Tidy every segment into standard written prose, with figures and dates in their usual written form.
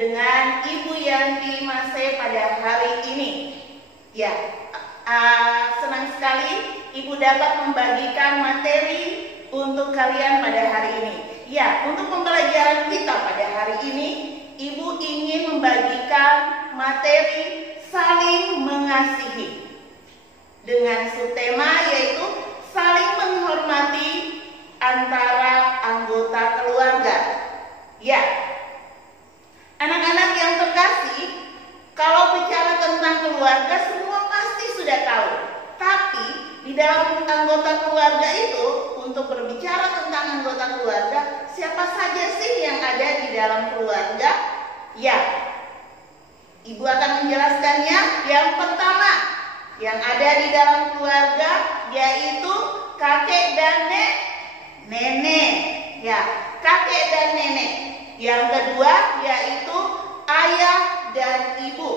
dengan Ibu Yanti Mase pada hari ini. Ya, senang sekali Ibu dapat membagikan materi untuk kalian pada hari ini. Ya, untuk pembelajaran kita pada hari ini, Ibu ingin membagikan materi saling mengasihi dengan subtema yaitu saling menghormati antara anggota keluarga. Ya, anak-anak yang terkasih, kalau bicara tentang keluarga semua pasti sudah tahu. Tapi di dalam anggota keluarga itu, untuk berbicara tentang anggota keluarga, siapa saja sih yang ada di dalam keluarga? Ya, Ibu akan menjelaskannya. Yang pertama, yang ada di dalam keluarga yaitu kakek dan nenek. Ya, kakek dan nenek. Yang kedua yaitu ayah dan ibu.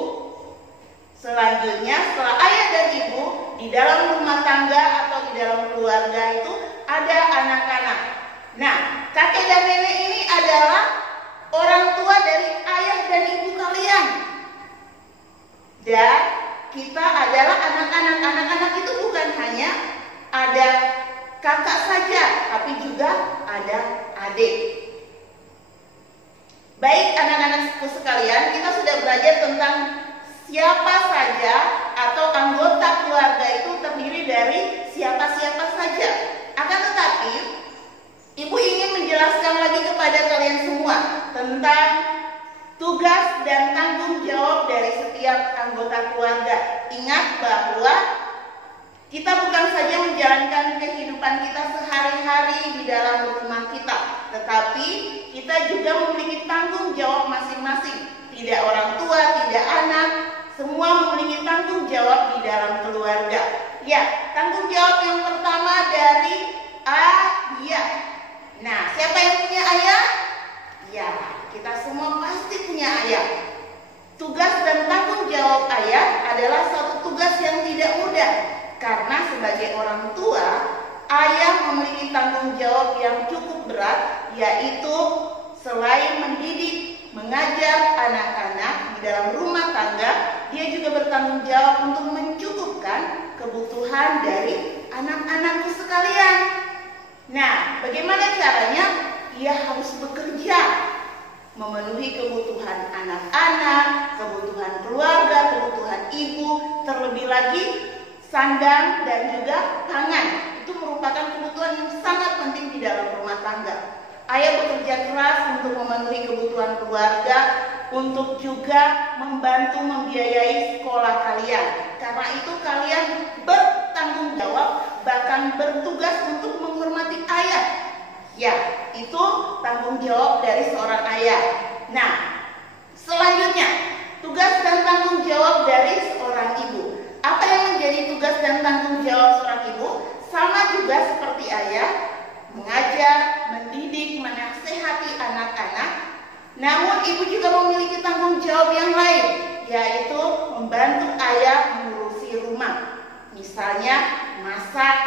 Selanjutnya, setelah ayah dan ibu, di dalam rumah tangga atau di dalam keluarga itu ada anak-anak. Nah, kakek dan nenek ini adalah orang tua dari ayah dan ibu kalian. Dan kita adalah anak-anak. Anak-anak itu bukan hanya ada kakak saja, tapi juga ada adik. Baik anak-anakku sekalian, kita sudah belajar tentang siapa saja atau anggota keluarga itu terdiri dari siapa-siapa saja. Akan tetapi, Ibu ingin menjelaskan lagi kepada kalian semua tentang tugas dan tanggung jawab dari setiap anggota keluarga. Ingat bahwa kita bukan saja menjalankan kehidupan kita sehari-hari di dalam rumah kita, tetapi kita juga memiliki tanggung jawab masing-masing. Tidak orang tua, tidak anak, semua memiliki tanggung jawab di dalam keluarga. Ya, tanggung jawab yang pertama dari ayah. Nah, siapa yang punya ayah? Ya, kita semua pasti punya ayah. Tugas dan tanggung jawab ayah adalah satu tugas yang tidak mudah. Karena sebagai orang tua, ayah memiliki tanggung jawab yang cukup berat, yaitu selain mendidik, mengajar anak-anak di dalam rumah tangga, dia juga bertanggung jawab untuk mencukupkan kebutuhan dari anak-anakku sekalian. Nah, bagaimana caranya? Ia harus bekerja, memenuhi kebutuhan anak-anak, kebutuhan keluarga, kebutuhan ibu, terlebih lagi sandang dan juga pangan. Itu merupakan kebutuhan yang sangat penting di dalam rumah tangga. Ayah bekerja keras untuk memenuhi kebutuhan keluarga, untuk juga membantu membiayai sekolah kalian. Karena itu kalian bertanggung jawab, bahkan bertugas untuk menghormati ayah. Ya, itu tanggung jawab dari seorang ayah. Nah, selanjutnya, tugas dan tanggung jawab dari seorang ibu. Apa yang menjadi tugas dan tanggung jawab seorang ibu? Sama juga seperti ayah, mengajar, mendidik, menasehati anak-anak. Namun ibu juga memiliki tanggung jawab yang lain, yaitu membantu ayah mengurusi rumah. Misalnya masak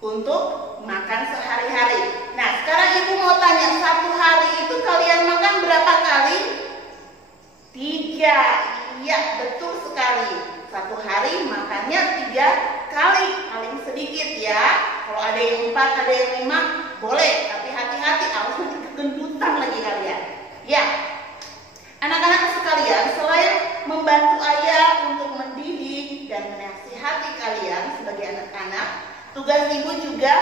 untuk makan sehari-hari. Nah, sekarang ibu mau tanya, satu hari itu kalian makan berapa kali? 3. Iya, betul sekali. Satu hari makannya 3 kali, paling sedikit ya. Kalau ada yang 4, ada yang 5, boleh. Tapi hati-hati, awas nanti kegendutan lagi kalian. Ya, anak-anak sekalian, selain membantu ayah untuk mendidik dan menasihati kalian sebagai anak-anak, tugas ibu juga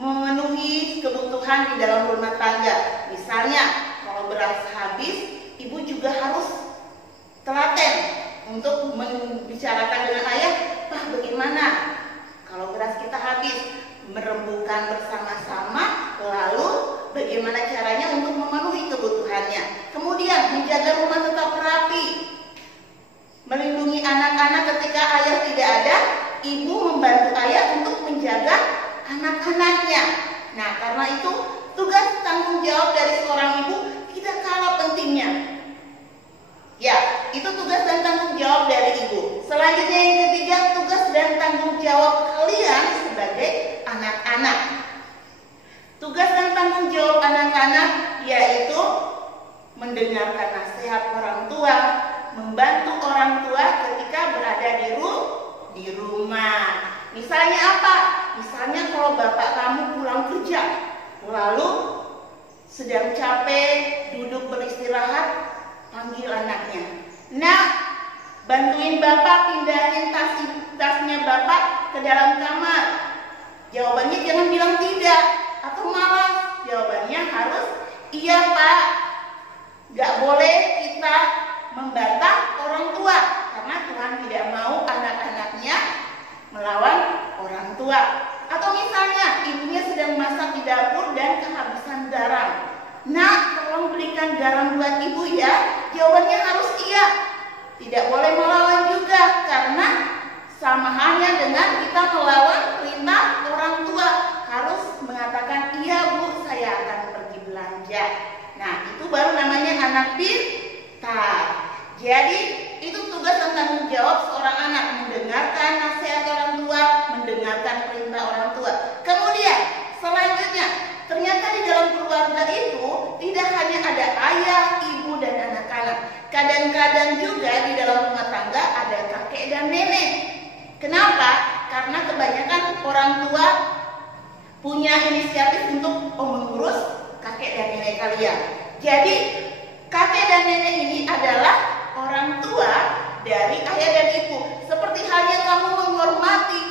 memenuhi kebutuhan di dalam rumah tangga. Misalnya, kalau beras habis, ibu juga harus telaten untuk membicarakan dengan ayah, "Pak, bagaimana kalau beras kita habis?" Merembukan bersama-sama, lalu bagaimana caranya untuk memenuhi kebutuhannya. Kemudian menjaga rumah tetap rapi, melindungi anak-anak ketika ayah tidak ada, ibu membantu ayah untuk menjaga anak-anaknya. Nah, karena itu tugas tanggung jawab dari seorang ibu tidak kalah pentingnya. Ya, itu tugas dan tanggung jawab dari ibu. Selanjutnya yang ketiga, tugas dan tanggung jawab kalian sebagai anak-anak. Tugas dan tanggung jawab anak-anak yaitu mendengarkan anaknya. Nak, bantuin bapak pindahin tasnya bapak ke dalam kamar. Jawabannya jangan bilang tidak atau malas. Jawabannya harus iya pak. Gak boleh kita membantah orang tua, karena Tuhan tidak mau anak-anaknya melawan orang tua. Atau misalnya ibunya sedang masak di dapur dan kehabisan garam. Nak, tolong belikan garam buat ibu ya. Jawabannya harus iya. Tidak boleh melawan juga, karena sama halnya dengan kita melawan perintah orang tua. Harus mengatakan iya bu, saya akan pergi belanja. Nah, itu baru namanya anak pintar. Jadi itu tugas dan tanggung jawab seorang anak, mendengarkan nasihat orang tua, mendengarkan perintah orang tua. Kemudian selanjutnya, ternyata di dalam keluarga itu tidak hanya ada ayah, ibu, dan anak-anak. Kadang-kadang juga di dalam rumah tangga ada kakek dan nenek. Kenapa? Karena kebanyakan orang tua punya inisiatif untuk mengurus kakek dan nenek kalian. Jadi kakek dan nenek ini adalah orang tua dari ayah dan ibu. Seperti halnya kamu menghormati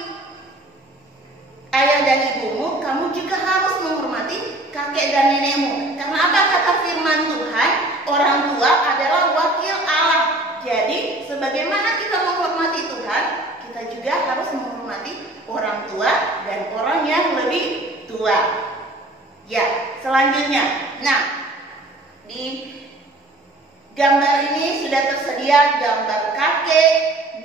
ayah dan ibumu, kamu juga harus menghormati kakek dan nenekmu. Karena apa kata firman Tuhan? Orang tua adalah wakil Allah. Jadi sebagaimana kita menghormati Tuhan, kita juga harus menghormati orang tua dan orang yang lebih tua. Ya, selanjutnya. Nah, di gambar ini sudah tersedia gambar kakek,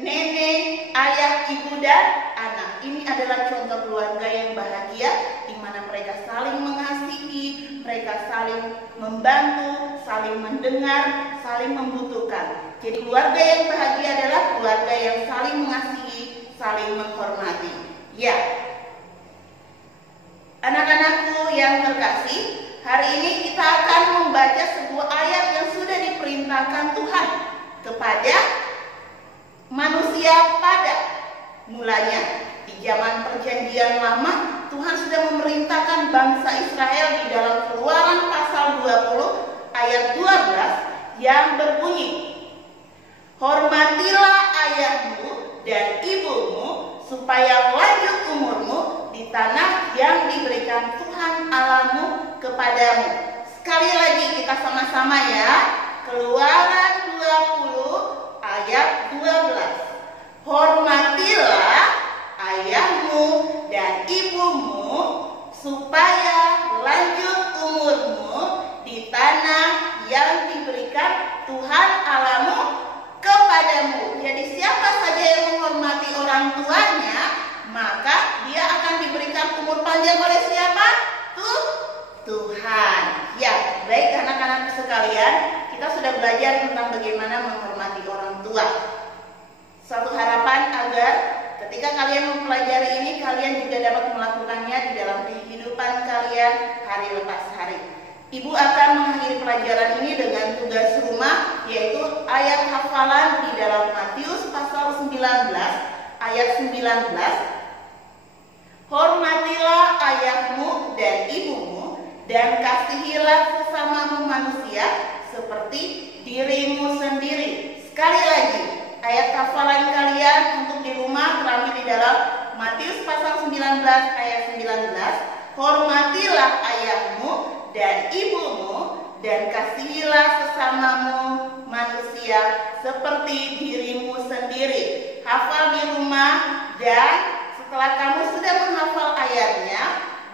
nenek, ayah, ibu, dan anak. Ini adalah contoh keluarga yang bahagia, di mana mereka saling mengasihi, mereka saling membantu, saling mendengar, saling membutuhkan. Jadi keluarga yang bahagia adalah keluarga yang saling mengasihi, saling menghormati. Ya, anak-anakku yang terkasih, hari ini kita akan membaca sebuah ayat yang sudah diperintahkan Tuhan kepada manusia pada mulanya. Di zaman perjanjian lama, Tuhan sudah memerintahkan bangsa Israel di dalam Keluaran pasal 20 ayat 12 yang berbunyi, hormatilah ayahmu dan ibumu supaya lanjut umurmu di tanah yang diberikan Tuhan Allahmu kepadamu. Sekali lagi kita sama-sama ya. Keluaran 20 ayat 12. Hormatilah ayahmu dan ibumu supaya lanjut umurmu di tanah yang diberikan Tuhan Allahmu kepadamu. Jadi siapa saja yang menghormati orang tuanya, maka dia akan diberikan umur panjang oleh siapa? Tuhan. Ya, baik anak-anak sekalian, kita sudah belajar tentang bagaimana menghormati orang tua. Suatu harapan agar ketika kalian mempelajari ini, kalian juga dapat melakukannya di dalam kehidupan kalian hari lepas hari. Ibu akan mengakhiri pelajaran ini dengan tugas rumah, yaitu ayat hafalan di dalam Matius pasal 19 ayat 19. Hormatilah ayahmu dan ibumu, dan kasihilah sesamamu manusia seperti dirimu sendiri. Sekali lagi, ayat hafalan kalian untuk di rumah terambil di dalam Matius pasal 19 ayat 19. Hormatilah ayahmu dan ibumu, dan kasihilah sesamamu manusia seperti dirimu sendiri. Hafal di rumah, dan setelah kamu sudah menghafal ayatnya,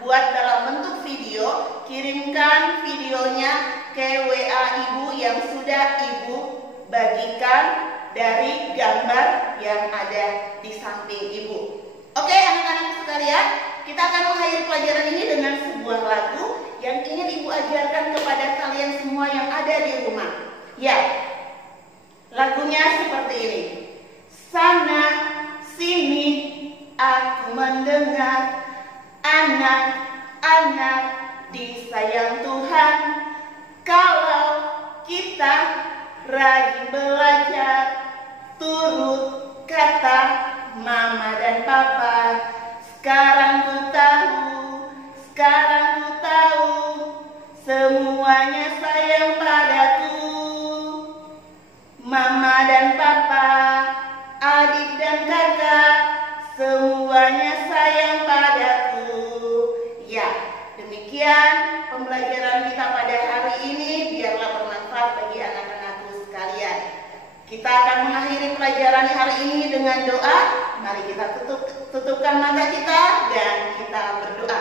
buat dalam bentuk video, kirimkan videonya ke WA ibu yang sudah ibu bagikan dari gambar yang ada di samping ibu. Oke anak-anak sekalian, kita akan mengakhiri pelajaran ini dengan sebuah lagu yang ingin ibu ajarkan kepada kalian semua yang ada di rumah. Ya, lagunya seperti ini. Sana sini aku mendengar, anak-anak disayang Tuhan. Kalau kita rajin belajar, turut kata mama dan papa. Sekarang ku tahu, semuanya sayang padaku. pelajaran hari ini dengan doa. Mari kita tutupkan mata kita dan kita berdoa.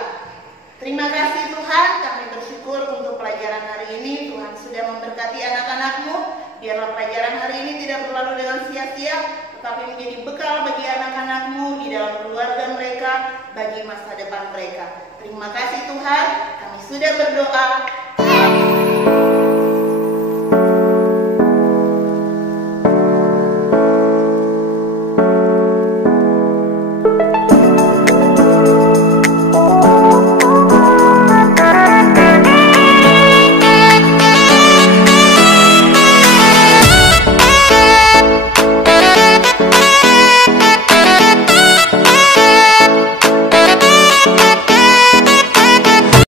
Terima kasih Tuhan, kami bersyukur untuk pelajaran hari ini. Tuhan sudah memberkati anak-anak-Mu. Biarlah pelajaran hari ini tidak berlalu dengan sia-sia, tetapi menjadi bekal bagi anak-anak-Mu di dalam keluarga mereka, bagi masa depan mereka. Terima kasih Tuhan, kami sudah berdoa. Amin.